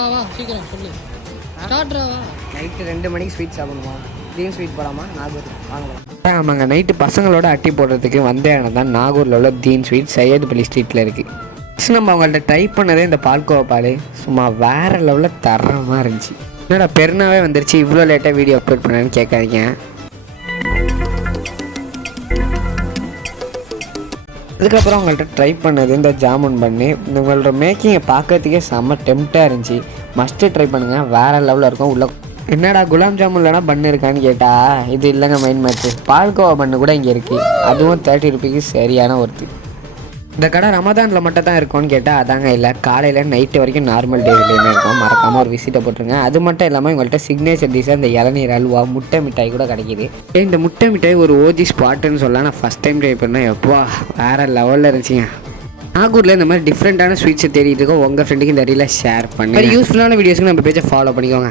வா சீக்கிரம் சொல்லு. ஸ்டார்ட்ரா வா. நைட்டு 2 மணிக்கு ஸ்வீட் சாப்பிடுமா? Green sweet போடாமா? நாகூர் வாங்கலாம். ஆமாங்க, நைட்டு பசங்களோட அட்டி போடுறதுக்கு வந்த இடம் தான் நாகூரில் உள்ள தீன் ஸ்வீட் சையதுபள்ளி ஸ்ட்ரீட்டில் இருக்குது. ஃபஸ்ட் நம்ம அவங்கள்ட்ட ட்ரை பண்ணதே இந்த பால்கோவா பால் சும்மா வேறு லெவலில் தரமாக இருந்துச்சு. என்னடா பெருனாவே வந்துருச்சு, இவ்வளோ லேட்டாக வீடியோ அப்லோட் பண்ணேன்னு கேட்காதீங்க. அதுக்கப்புறம் அவங்கள்ட்ட ட்ரை பண்ணது இந்த ஜாமுன் பண்ணி உங்களோட மேக்கிங்கை பார்க்கறதுக்கே செம்ம டெம்ப்டாக இருந்துச்சு. மஸ்ட்டு ட்ரை பண்ணுங்கள், வேறு லெவலில் இருக்கும். உள்ள என்னடா குலாப் ஜாமுன் இல்லைனா பண்ணு இருக்கான்னு கேட்டால் இது இல்லைங்க மெயின் மேட்ரு. பால்கோவா பண்ணு கூட இங்கே இருக்குது, அதுவும் 30 ரூபீக்கு சரியான ஒர்த்து. இந்த கடை ரமதானில் மட்டும் தான் இருக்கும்னு கேட்டால் அதாங்க இல்லை, காலையில் நைட்டு வரைக்கும் நார்மல் டேஸ்லேயுமே இருக்கும். மறக்காமல் ஒரு விசிட்டை போட்டுருங்க. அது மட்டும் இல்லாமல் உங்கள்கிட்ட சிக்னேச்சர் டிஷ்ஷாக இந்த இளநீர் அல்வா முட்டை மிட்டாய் கூட கிடைக்கிது. இந்த முட்டை மிட்டாய் ஒரு ஓஜி ஸ்பாட்டுன்னு சொல்லலாம். நான் ஃபஸ்ட் டைம் ட்ரை பண்ணேன், எப்பா வேறு லெவலில் இருந்துச்சுங்க. நாகூரில் இந்த மாதிரி டிஃப்ரெண்ட்டான ஸ்வீட்ஸை தேடிட்டு இருக்கோம். உங்கள் ஃப்ரெண்டுக்கு இந்த ரீலை ஷேர் பண்ணி யூஸ்ஃபுல்லான வீடியோஸுக்கு நம்ம பேஜை ஃபாலோ பண்ணிக்கோங்க.